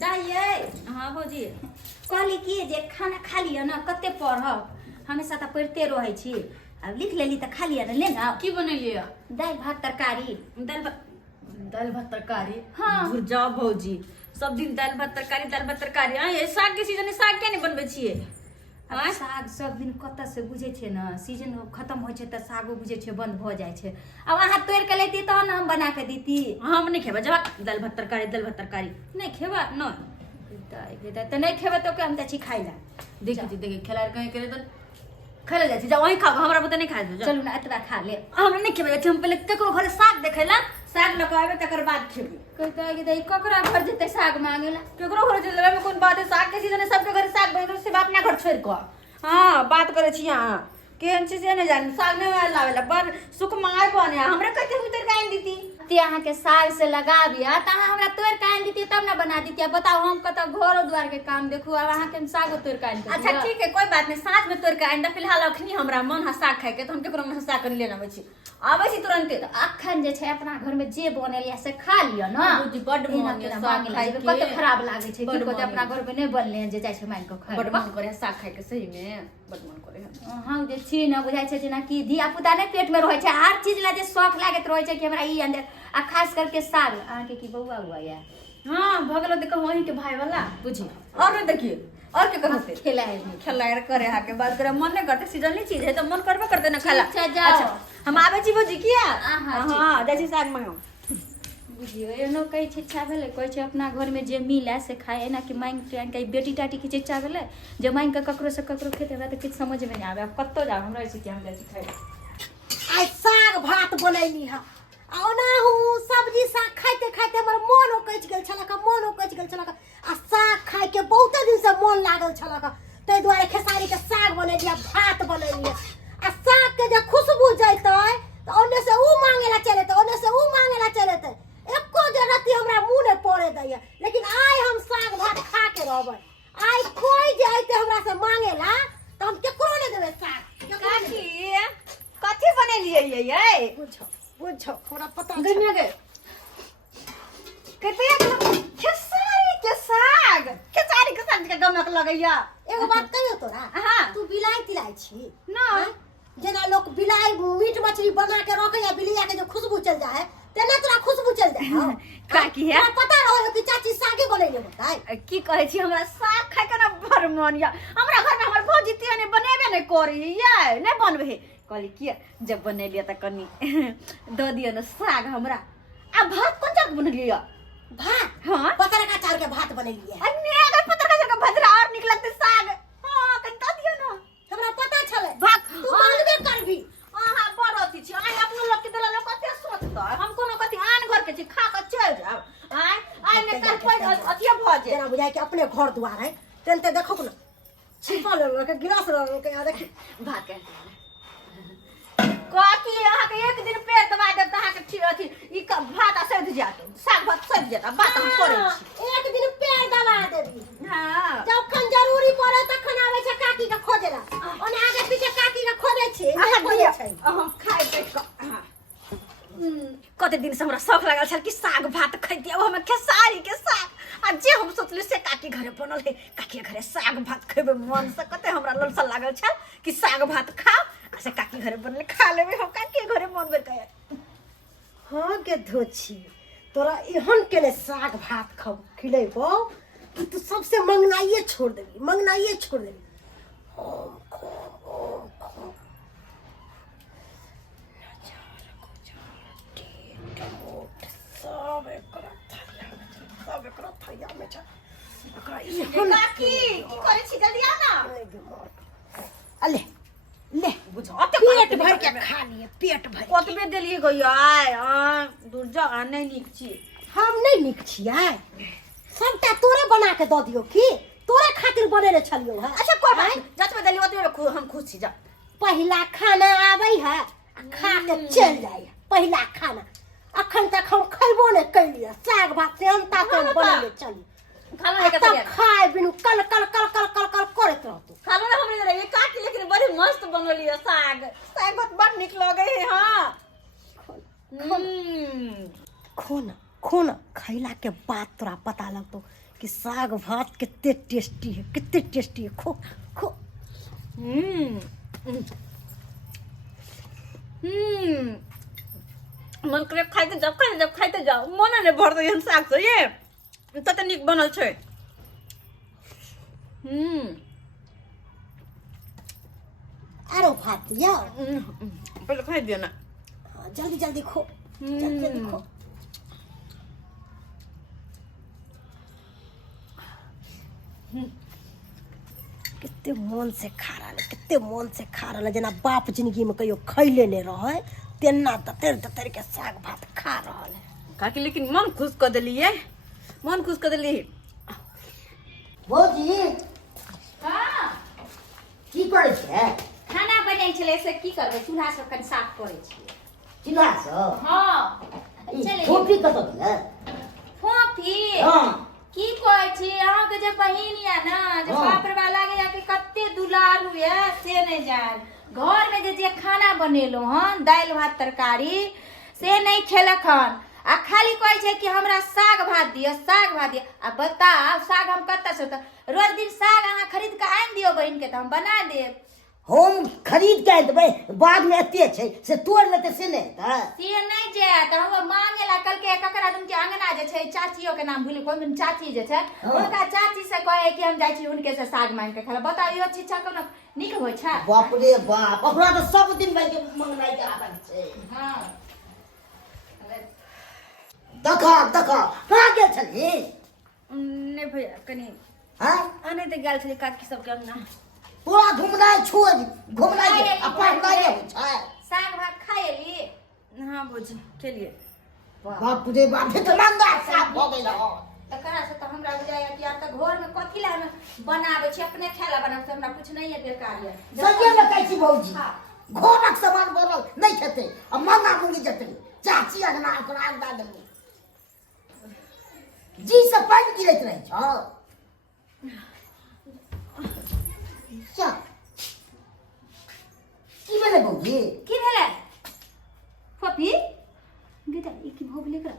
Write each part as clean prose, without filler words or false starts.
दाइए हाँ भौजी कहली कि जे खाना खा लिया ना कते पढ़ब हमेशा तो पढ़ते रहे छी अब लिख लेली तो खा लिया ना ले ना की बनेलिए दाल भात तरकारी दाल भात तरकारी। हाँ। भूल जाओ भौजी सब दिन दाल भात तरकारी हाँ ये साग के सीजन में साग क्या नहीं बनबे छिए अब साग सब दिन कत से बुझे छे ना सीजन खत्म हो छे त सागो बुझे छे बंद हो जाए छे अब अहाँ तोड़ के लेती तो ना हम बना के देती हम नहीं खेबा जब दाल भात तरकारी नहीं खेबा नहीं तो नहीं खेबे तो हम छी खाई ला देखी खिला कहीं करे तो खा ले जाए वही खाओ हमरा बता नहीं खा दो चलू ना एतबा खा ले हमरा नहीं खेबे हम पहले केकरो घरे साग देखेला साग लगावे तकर बाद खेबे कहता कि दई ककरा घर जते साग मांगेला केकरो घरे चले में कोन बात है साग के सीजन में सबके घरे साग बने से अपना घर छोड़ को हां बात करे छी यहां केहन चीज नहीं जान साग नहीं लावेला पर सुख मांगाय बने हमरा कहते उतर काइन दीती ती अहाँ के साग से लगाबिया त अहाँ हमरा तोड़ काइन दीती तब ना बना दीती बताओ हम कत घर द्वार के काम देखू अब अहाँ के साग तोड़ काइन दीती अच्छा ठीक है कोई बात नहीं साथ में तोड़ के आइंदा फिलहाल अखनी हमरा मन है साग खाए के तो हम केकरो में साग कर लेना बची आबै छी तुरंते अखन जे छै अपना घर में जे बनेलिया से खा लियो ना बुझी बड मन है साग खाए के कते खराब लागे छै कि कोते अपना घर में नहीं बनले जे जाय छै मांग के खाए बड मन करे साग खाए के सही में बड मन करे हम जे छी ना बुझाय छै जेना कि धिया पुता नहीं पेट में रहे छै हर चीज ला जे शौक लागत रहे छै कि हमरा ई अंदर आ खास करके साग अहाँ के की बउआ हुआ या हां भगलो देखो वही के भाई वाला बुझी और देखिए और के कहते खिलाए करे हा के बात करे मन नहीं करते सीजनली चीज है तो मन करबे करते ना खाला अच्छा हम आबे छी भौजी किया हां जैसे साग मंगाओ बुझियो एनो कई इच्छा भेले कोई छै अपना घर में जे मिले से खाए ना कि मांग के बेटी टाटी के इच्छा भेले जे मांग के ककरो से ककरो खेते हमरा तो कुछ समझ में नहीं आवे अब कत्तो जाओ हमरा ऐसे कि हम जाई खाए आज साग भात बनैली है ओनाहू सब्जी साग खाते खाते हमर मन उकच गेल छलक आ साग खाए के बहुत दिन से मन लागल छलक तै दुआरे खेसारी के साग बनेलिया भात बनेलिया आ साग के जे खुशबू जैतै त ओने से ऊ मांगेला चलेतै एको जे रति हमरा मुंह ने पड़े दैया लेकिन आइ हम साग भात खा के रहबै आइ कोई जे आइते हमरा से मांगेला त हम केकरो ने देबै साग काकी कथि बनेलिए ये बुझो हमरा पता दुनिया के कहते हैं खेसारी के साग के गमक लगैया एगो बात कहियो तोरा हां तू बिलाई तिलाई छी ना जेना लोग बिलाई मीट मछली बना के रखे या बिलिया के जो खुशबू चल जाए तेना तोरा खुशबू चल जाए काकी है पता रहो कि चाची सागे बनेले बताई की कहे छी हमरा साग खाए के ना बड़ मन या हमरा घर में हमर भौजी तिया ने बनेबे नहीं करी ये नहीं बनबे कहली किया जब बनेलिया त कनी द दियो न साग हमरा आ भात कोन जग बनलिया भात हां पतर का चार के भात बनेली है अन्ने अगर पतर का जग भद्रा और निक लगते साग हां कन द दियो न हमरा पता छले भात तू मांगबे करबी हां बड़ होती छी आई अपनो लोग के देला लोग कते सोचता हम कोनो कथि आन घर के छी खा के चल जाब आई ने कल कोई अथिया भ जे जेना बुझाय कि अपने घर द्वार है तेनते देखो न छिपल के गिलास के देखी भात के काकी अहाँ के एक दिन पेट दबा देब त अहाँ के अथि ई भात सध जात साग भात सध जात बात हम करे छी एक दिन पेड़ दबा देबी हां जखन जरूरी पड़े तखन आवे छै काकी के खोजेला ओने आगे पीछे काकी के खोजे छै खोजे छै हम खाए पेट कते दिन से हमरा शौक लागल छल कि साग भात खैती अब हम खेसारी के साग आ जे हम सोचले से काकी घरे बनल है काकी घरे साग भात खेबे मन से कते हमरा ललसा लागल छल कि साग भात खाओ आ से काकी घरे बनले खा लेबे हम काकी घरे मन बे कहे हां के धोछी तोरा एहन केले साग भात खाओ खिलेबो कि तू सबसे मंगनाइए छोड़ देबी ओम खो सब एकरा थैया में छै एकरा काकी की करे छी जल्दी आ ना अले ले बुझो पेट भर के खा लिए पेट भर कतबे देलिए गयो आय दूर जा नहीं निक छी हम नहीं निक छियै सबटा तोरे बना के द दियो की तोरे खातिर बनेले छलियो है अच्छा कोई बात जतबे देलिए ओतबे हम खुश छी जा पहिला खाना आबै है खा के चल जाए पहिला खाना अखन तक हम खइबो नहीं कैलिए साग भात से हम ता बनेले चली खाना है तब खाए बिनु कल करत रहतु खाना ना हमरे ये काकी लेकिन बड़ी मस्त बनली है साग साग बहुत बड़ निक लगे है हां खोना खैला के बाद तोरा पता लगतो कि साग भात कितने टेस्टी है, कितने टेस्टी है। खो खो। मन करे खाइते जाओ मन ने भर दे साग से ये तते निक बनल छै। आरो भात दिया। पहले खाइ दियो ना। हाँ, जल्दी जल्दी खो, जल्दी जल्दी खो। कितने मन से खा रहा है, कितने मन से खा रहा है, जना बाप जिंदगी में कहियो खैले नहीं रहे तेना दतर के साग भात खा रहा है। काकी लेकिन मन खुश कर देलिए, मन खुश कर देली। भौजी हाँ की करे छे? खाना बनै छलै से की करबै, चूल्हा सब कनि साफ करै छियै। चिल्ला सो हाँ चले फोफी कत दिया? फोफी हां की कहै छी अहाँ के जे बहिन या ना जे हाँ। बाप रे बा लागे या कि कते दुलारू या से नहीं जान। घर में जे खाना बनेलो हन दाल भात तरकारी से नहीं खेलक हन आ खाली कहै छै कि हमरा साग भात दियो आ बताओ साग हम कत्ता से रोज दिन साग अहाँ खरीद के आनि दियो बहिन के त हम बना देब। हम खरीद के देबै, बाद में एते छै से तोड़ लेते से नहीं त से नहीं जात हम मांगे ला कल के ककरा तुम के अंगना जे छै चाचियो के नाम भूल कोन चाची जे छै उनका चाची से कहे कि हम जाय छी उनके से साग मांग के खाला। बताओ यो छिछा कोनो निक होय छै? बाप रे बाप, ओकरा तो सब दिन भाई के मंगनाई के आदत छै। हां देखा कहाँ गेल छली? नहीं भैया कनी हां आने ते गेल छली काकी सब के अंगना। पूरा घुमनाई छोड़, घुमनाई अपन नहीं हो छै। साग भात खाएली? हां बुझ के लिए बाप रे बाप, फिर तो मंगा साफ हो गेल। तकरा से तो हमरा बुझाया कि आप तो घर में कथी ला हम बनाबै छी, अपने खाला बनाबै छी, हमरा कुछ नहीं है बेकार है। सही में कहै छी भौजी, हाँ। घरक सामान बनल नहीं खेते अब मंगा मुंगी जते चाची अंगना ओकरा अंडा देली जी से पानी गिरत रहे छ। क्या की भेलै भौजी? की भेलै फफी गीता ई की भोग लेकर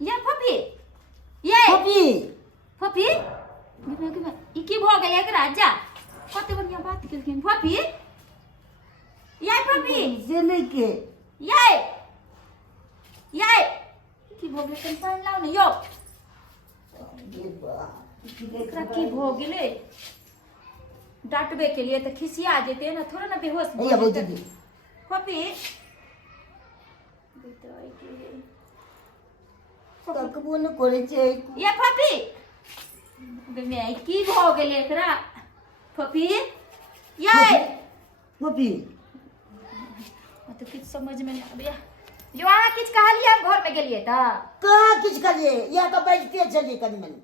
या फफी ये फफी गीता ई की भोग गेलै एकरा जा कते बढ़िया बात केलखिन फफी ये फफी से नहीं के ये की भोग गेलै कनि पानि लाउ ने यो एकरा की भोग गेलै डांटबे के लिए तो खिसिया जेते ना, थोड़ा ना बेहोश भैया भौजी दी फफी ककबो न करे छै। ये फफी मैं की भोग गेलै एकरा फफी ये फफी तो किछ समझ में नहीं आबैया। जो अहाँ किछ कहलिए हम घर में गेलिए त कहाँ किछ करिए, या तो बैठते चलिए कनी मनी।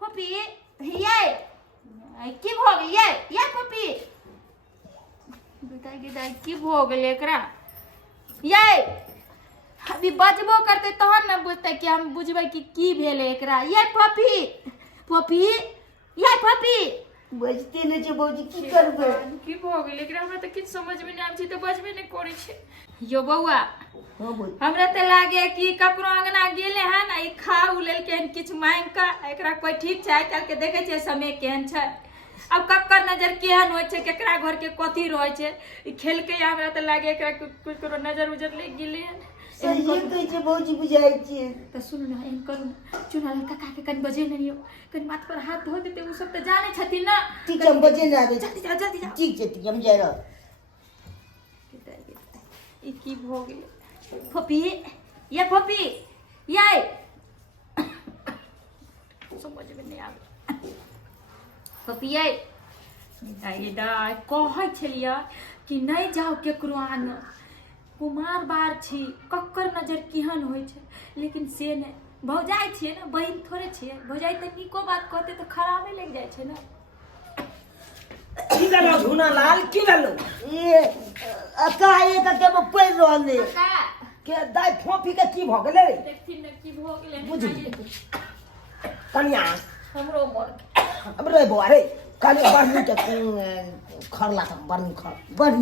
फफी ये की भोग गेलै ये फफी बताई की भोग गेलै एकरा ये अभी बजबो करते तहन न बुझते कि हम बुझबै कि की भेलै एकरा। ये फफी ये फफी बजते नहीं छै भौजी, की करबै? की भऽ गेलै एकरा हमरा तऽ किछु समझ में नहि आबै छै तऽ बजबे नहि करै छै। यो बौआ हां भौजी हमरा तऽ लागे कि ककरो अंगना गेले हन आ ई खा उ लेलकै हन किछु मांग कऽ। एकरा कोई ठीक छै? आइ काल्हि के देखे छै समय केहन छै, अब ककर नजर केहन होइ छै, केकरा घर के कथी रहै छै। ई खेलकै हमरा तऽ लागे एकरा ककरो नजर उजर लग गेलै हन। सही कहै छै भौजी, बुझाइ छै। तऽ सुनू ने एहन करू ने चूल्हा लड़का के कनि बजे नहीं हो, कनि माथ पर हाथ धो देते उ सब तऽ जाने छथिन ना। ठीक है, हम बजे ना दे। जल्दी जाओ ठीक छै, ठीक हम जाय रह। ई की भऽ गेलै फफी ये फफी ये समझ में नहीं आबै फफी ये दाई कहै छलियै कि नहीं जाओ केकरो आन कुमार बार छी, कक्कर नजर केहन होइ छै, लेकिन से नहीं भौजाई छियै ना, बहिन थोड़े छियै। भौजाई तऽ नीको बात कहते तऽ खराबे लग जाइ छै ना। की भेलो झुना लाल, की भेलो? ए अका एक के पड़ रहले का के दाई फोफी के की भ गेलै? देखथिन न की भऽ गेलै बुझी कनिया हमरो मन अब रे बुआ रे कनी बढ़नी के खरला त बढ़नी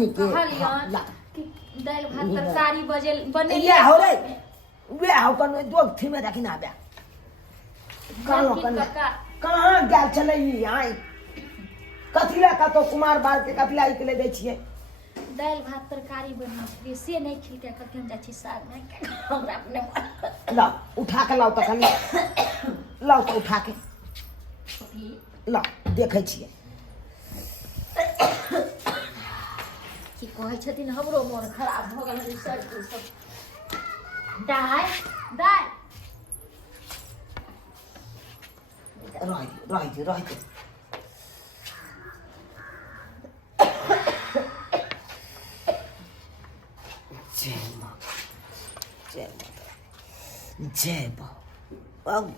के कहलियन ला कि दाल भात तरकारी बने ये हो रे वे हो कन दो थी में देखी ना बे कालो कन कहाँ गेल छलै ई आई कथी ला कतौ कुमार बाल के कथी ला ई के ले दै छियै दालि भात तरकारी बनल छलियै से नहीं खिलकै कहते हम जाइ छी साग नहीं खाए हमरा अपने मन लाओ उठा के लाओ तखन लाओ तो उठा के लाओ देखै छियै की कहै छथिन हमरो मोन खराब भऽ गेल रिसर्च सब दाइ रह दे जय बाबू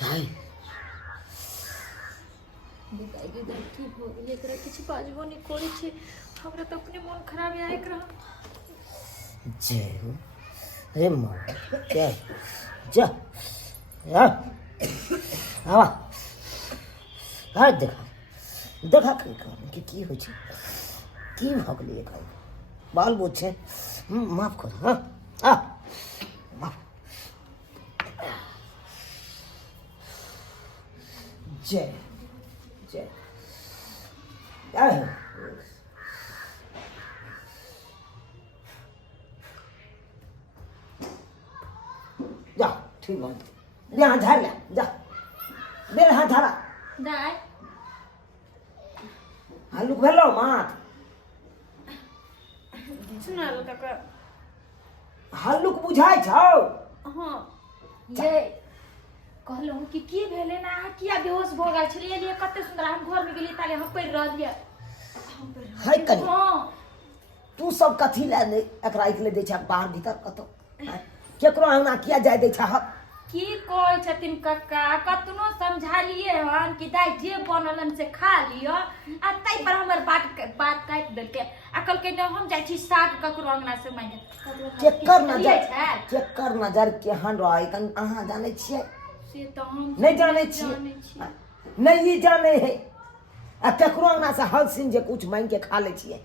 हाय बेटाके की भऽ गेलै एकरा किछु बाजबो नहि करै छै हमरा तऽ अपने मोन खराब है एकरा जय हो हे माँ जय जा आवा हाय देखा की होइ छै की भऽ गेलै एकरा बाल बोझ छै माफ कर हाँ माफ जय जय जा ठीक है ले हाथ झाड़ ले जा ले हाथ झाड़ा दाइ हल्लुक भेलो माथ सुना लो काका हल्लुक बुझाइ छौ हाँ ये कहलहुँ कि की भेलै ना अहाँ किया बेहोश भऽ गेल छलियै एलियै कते सुन्दर हम घर में गेलियै ताले हम पड़ि रहलियै है कनी हाँ तू सब कथी ले नहीं एकरा ले दै छै बाहर भीतर कतौ केकरो अंगना किया जाय दै छै की कहै छथिन कक्का कतनो समझालिए हन कि दाइ जे बनलन से खा लियो आ तै पर हमर बात काटि देलकै आ कहलकै न हम जाइ छी साग ककरो अंगना से मांगे केकर नजर केहन रहै कन अहाँ जानै छियै से तो हम नहीं जाने छियै नहीं ई जाने है आ केकरो अंगना से हलसिन जे कुछ मांग के खा ले छियै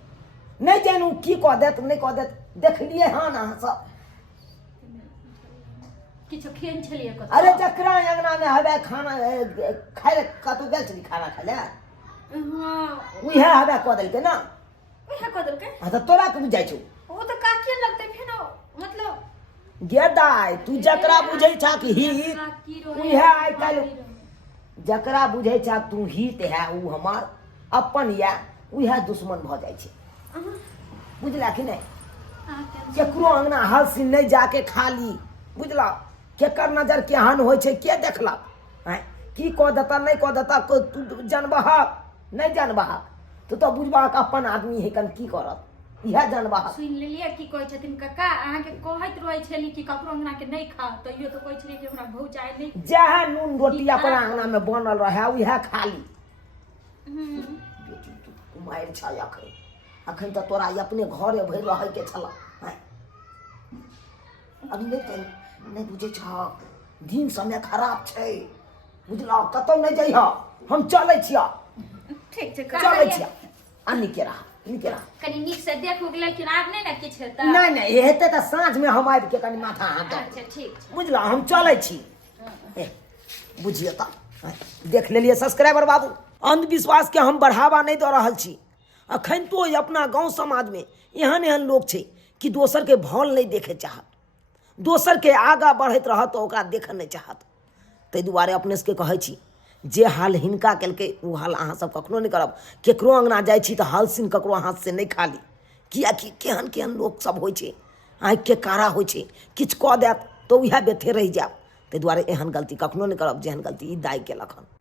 नहीं जानू की कह देत नहीं कह देत देखलिए हन अहाँ सब किछु खेन छलियै कत अरे जकरा अंगना में हवे खाना खाए कतौ गेल छली खाना खाए ले हां उहे हवे कह देलकै ना उहे कह देलकै हां त तोरा के बुझाइ छौ ओ त काकिए लगतै फेनो मतलब गेदाय तू जकरा बुझै छा कि ही उहे आइ काल जकरा बुझै छा तू हित है उ हमर अपन या उहे दुश्मन भ जाइ छै बुझला कि नहीं केकरो अंगना हलसिन नहीं जाके खाली बुझला केकर नजर केहन होइ छै के देखलक हैं की कह देता नहीं कह देता तू जानबह नहीं जानबह तू तो बुझबह अपन आदमी है कन की करत इहे जानबह सुन लेलिए की कहै छथिन कक्का अहाँ के कहैत रहै छली कि ककरो अंगना के नहीं खा तइयो तो कहै छली कि हमरा भौ जाय नहीं जहाँ नून रोटी अपन अंगना में बनल रहे उहे खाली बेटी तू कुमार छ अखन तो तोरा अपने घरे भरि रहे के छला अभी नहीं बुझे छ दिन समय खराब छै बुझला कतौ नहीं जइह हम चलै छिया ठीक छै चलै छिया आ निकेरा कनी नीक से देखू लेकिन आब नहीं ना किछ हेतै नहीं हेतै त साँझ में हम आबि के कनी माथा हाथ दे अच्छा ठीक छै बुझला हम चलै छी बुझिए त देख लेलिए सब्सक्राइबर बाबू अंधविश्वास के हम बढ़ावा नहीं दे रहल छी अखन तो अपना गांव समाज में एहन लोग छै कि दोसर के भल नहीं देखे चाहत दोसर के आगा बढ़त रहत तो ओकरा देख नहीं चाहत ताहि दुआरे अपने सबके कहै छी जे हाल हिनका केलकै ओ हाल अहाँ सब कखनो नहीं करब केकरो अंगना जाइ छी तऽ हालसिन ककरो हाथ से नहीं खाली कियाकि केहन लोग सब होइ छै आँखि के कारा होइ छै किछु कह देत तऽ उएह बेथे रहि जायब ताहि दुआरे एहन गलती कखनो नहीं करब जेहन गलती ई दाइ केलक हन